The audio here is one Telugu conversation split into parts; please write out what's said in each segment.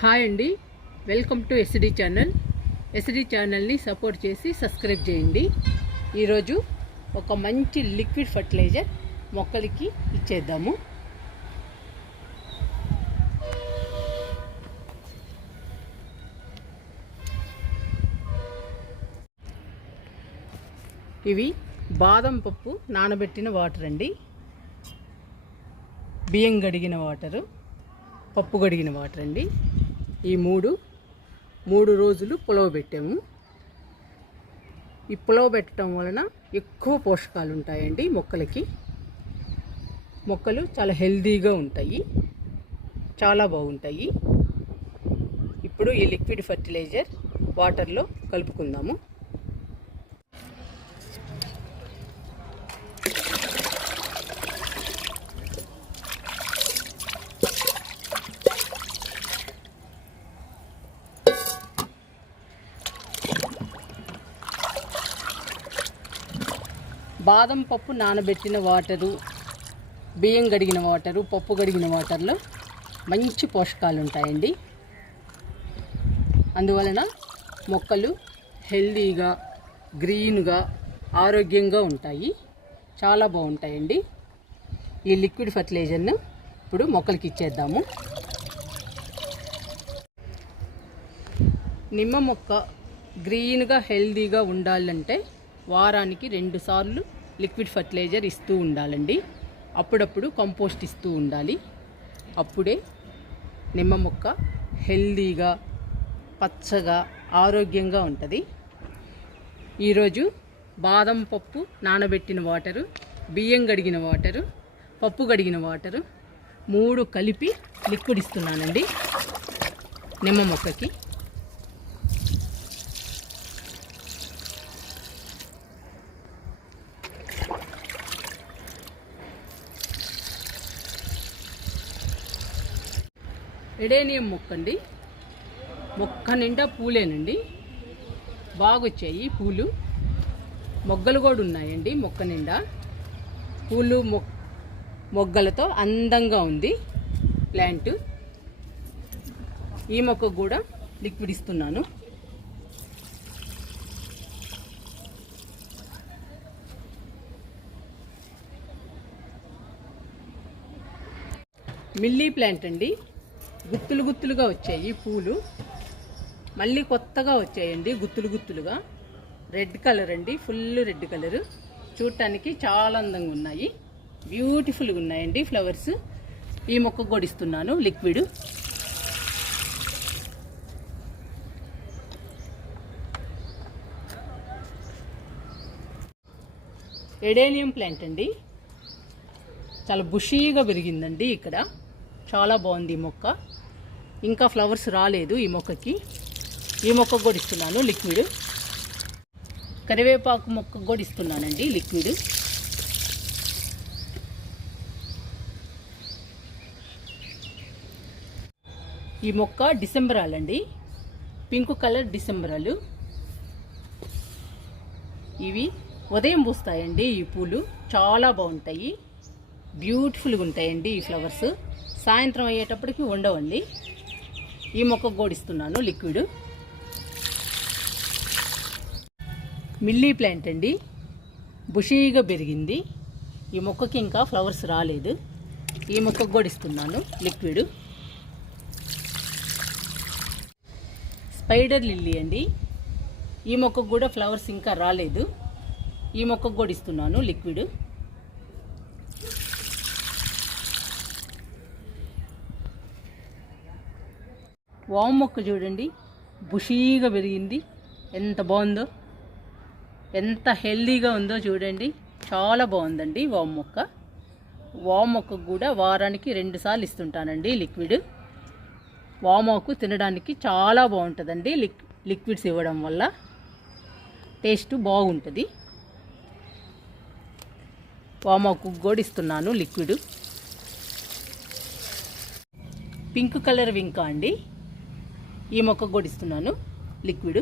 హాయ్ అండి, welcome to SD channel. SD ఛానల్ని సపోర్ట్ చేసి సబ్స్క్రైబ్ చేయండి. ఈరోజు ఒక మంచి లిక్విడ్ ఫర్టిలైజర్ మొక్కలకి ఇచ్చేద్దాము. ఇవి బాదం పప్పు నానబెట్టిన వాటర్ అండి, బియ్యం గడిగిన వాటరు, పప్పు గడిగిన వాటర్ అండి. ఈ మూడు రోజులు పులవ పెట్టాము. ఈ పులవ పెట్టడం వలన ఎక్కువ పోషకాలు ఉంటాయండి మొక్కలకి. మొక్కలు చాలా హెల్తీగా ఉంటాయి, చాలా బాగుంటాయి. ఇప్పుడు ఈ లిక్విడ్ ఫర్టిలైజర్ వాటర్లో కలుపుకుందాము. బాదం పప్పు నానబెట్టిన వాటరు, బియ్యం గడిగిన వాటరు, పప్పు గడిగిన వాటర్లో మంచి పోషకాలు ఉంటాయండి. అందువలన మొక్కలు హెల్తీగా, గ్రీన్గా, ఆరోగ్యంగా ఉంటాయి, చాలా బాగుంటాయండి. ఈ లిక్విడ్ ఫర్టిలైజర్ను ఇప్పుడు మొక్కలకి ఇచ్చేద్దాము. నిమ్మ మొక్క గ్రీన్గా, హెల్తీగా ఉండాలంటే వారానికి 2 సార్లు లిక్విడ్ ఫర్టిలైజర్ ఇస్తూ ఉండాలండి. అప్పుడప్పుడు కంపోస్ట్ ఇస్తూ ఉండాలి. అప్పుడే నిమ్మ మొక్క హెల్తీగా, పచ్చగా, ఆరోగ్యంగా ఉంటుంది. ఈరోజు బాదం పప్పు నానబెట్టిన వాటరు, బియ్యం గడిగిన వాటరు, పప్పు గడిగిన వాటరు 3 కలిపి లిక్విడ్ ఇస్తున్నానండి నిమ్మ మొక్కకి. ఎడేనియం మొక్క అండి, మొక్క నిండా పూలేనండి, బాగొచ్చాయి పూలు. మొగ్గలు కూడా ఉన్నాయండి మొక్క నిండా. పూలు మొగ్గలతో అందంగా ఉంది ప్లాంట్. ఈ మొక్కకు కూడా లిక్విడ్ ఇస్తున్నాను. మిల్లీ ప్లాంట్ అండి, గుత్తులు గుత్తులుగా వచ్చాయి పూలు. మళ్ళీ కొత్తగా వచ్చాయండి గుత్తులు గుత్తులుగా. రెడ్ కలర్ అండి, ఫుల్ రెడ్ కలరు. చూడటానికి చాలా అందంగా ఉన్నాయి, బ్యూటిఫుల్గా ఉన్నాయండి ఫ్లవర్స్. ఈ మొక్క గొడిస్తున్నాను లిక్విడ్. ఎడేనియం ప్లాంట్ అండి, చాలా బుషీగా పెరిగిందండి ఇక్కడ. చాలా బాగుంది ఈ మొక్క. ఇంకా ఫ్లవర్స్ రాలేదు ఈ మొక్కకి. ఈ మొక్క కూడా ఇస్తున్నాను లిక్విడ్. కరివేపాకు మొక్క కూడా ఇస్తున్నానండి లిక్విడ్. ఈ మొక్క డిసెంబరాలండి, పింక్ కలర్ డిసెంబరాలు. ఇవి ఉదయం పూస్తాయండి ఈ పూలు, చాలా బాగుంటాయి, బ్యూటిఫుల్గా ఉంటాయండి ఈ ఫ్లవర్స్. సాయంత్రం అయ్యేటప్పటికి ఉండవండి. ఈ మొక్కకు గోడిస్తున్నాను లిక్విడ్. మిల్లీ ప్లాంట్ అండి, బుషీగా పెరిగింది. ఈ మొక్కకి ఇంకా ఫ్లవర్స్ రాలేదు. ఈ మొక్కకు గోడిస్తున్నాను లిక్విడ్. స్పైడర్ లిల్లీ అండి, ఈ మొక్కకు కూడా ఫ్లవర్స్ ఇంకా రాలేదు. ఈ మొక్కకు గోడిస్తున్నాను లిక్విడ్. వామ్ మొక్క చూడండి, బుషీగా పెరిగింది, ఎంత బాగుందో, ఎంత హెల్తీగా ఉందో చూడండి. చాలా బాగుందండి వామ్ మొక్క. వామ్ మొక్కకు కూడా వారానికి 2 సార్లు ఇస్తుంటానండి లిక్విడ్. వామాకు తినడానికి చాలా బాగుంటుందండి లిక్విడ్స్ ఇవ్వడం వల్ల. టేస్ట్ బాగుంటుంది. వామాకు కూడా ఇస్తున్నాను లిక్విడ్. పింక్ కలర్ వింకా అండి, ఈ మొక్క కూడా ఇస్తున్నాను లిక్విడ్.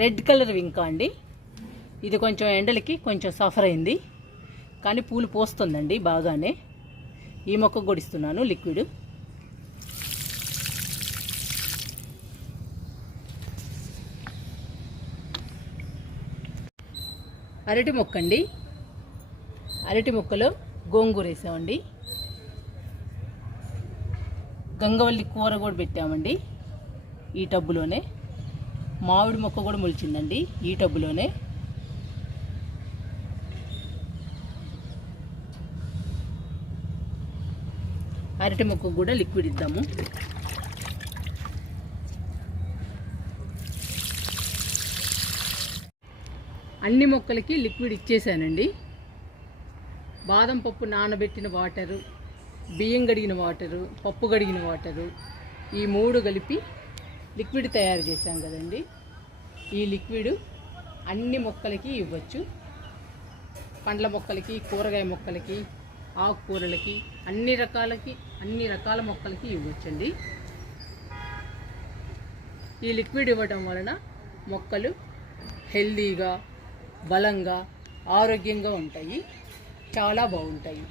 రెడ్ కలర్ వింకా అండి, ఇది కొంచెం ఎండలకి కొంచెం సఫర్ అయింది, కానీ పూలు పోస్తుందండి బాగానే. ఈ మొక్కకు కూడా ఇస్తున్నాను లిక్విడ్. అరటి మొక్క అండి. అరటి మొక్కలో గోంగూర వేసామండి. గంగవల్లి కూర కూడా పెట్టామండి ఈ టబ్బులోనే. మామిడి మొక్క కూడా మొలిచిందండి ఈ టబ్బులోనే. అరటి మొక్కకు కూడా లిక్విడ్ ఇద్దాము. అన్ని మొక్కలకి లిక్విడ్ ఇచ్చేసానండి. బాదం పప్పు నానబెట్టిన వాటరు, బియ్యం కడిగిన వాటరు, పప్పు కడిగిన వాటరు, ఈ 3 కలిపి లిక్విడ్ తయారు చేశాం కదండి. ఈ లిక్విడ్ అన్ని మొక్కలకి ఇవ్వచ్చు. పండ్ల మొక్కలకి, కూరగాయ మొక్కలకి, ఆకుకూరలకి, అన్ని రకాల మొక్కలకి ఇవ్వచ్చండి. ఈ లిక్విడ్ ఇవ్వడం వలన మొక్కలు హెల్దీగా, బలంగా, ఆరోగ్యంగా ఉంటాయి. చాలా బాగుంటాయి.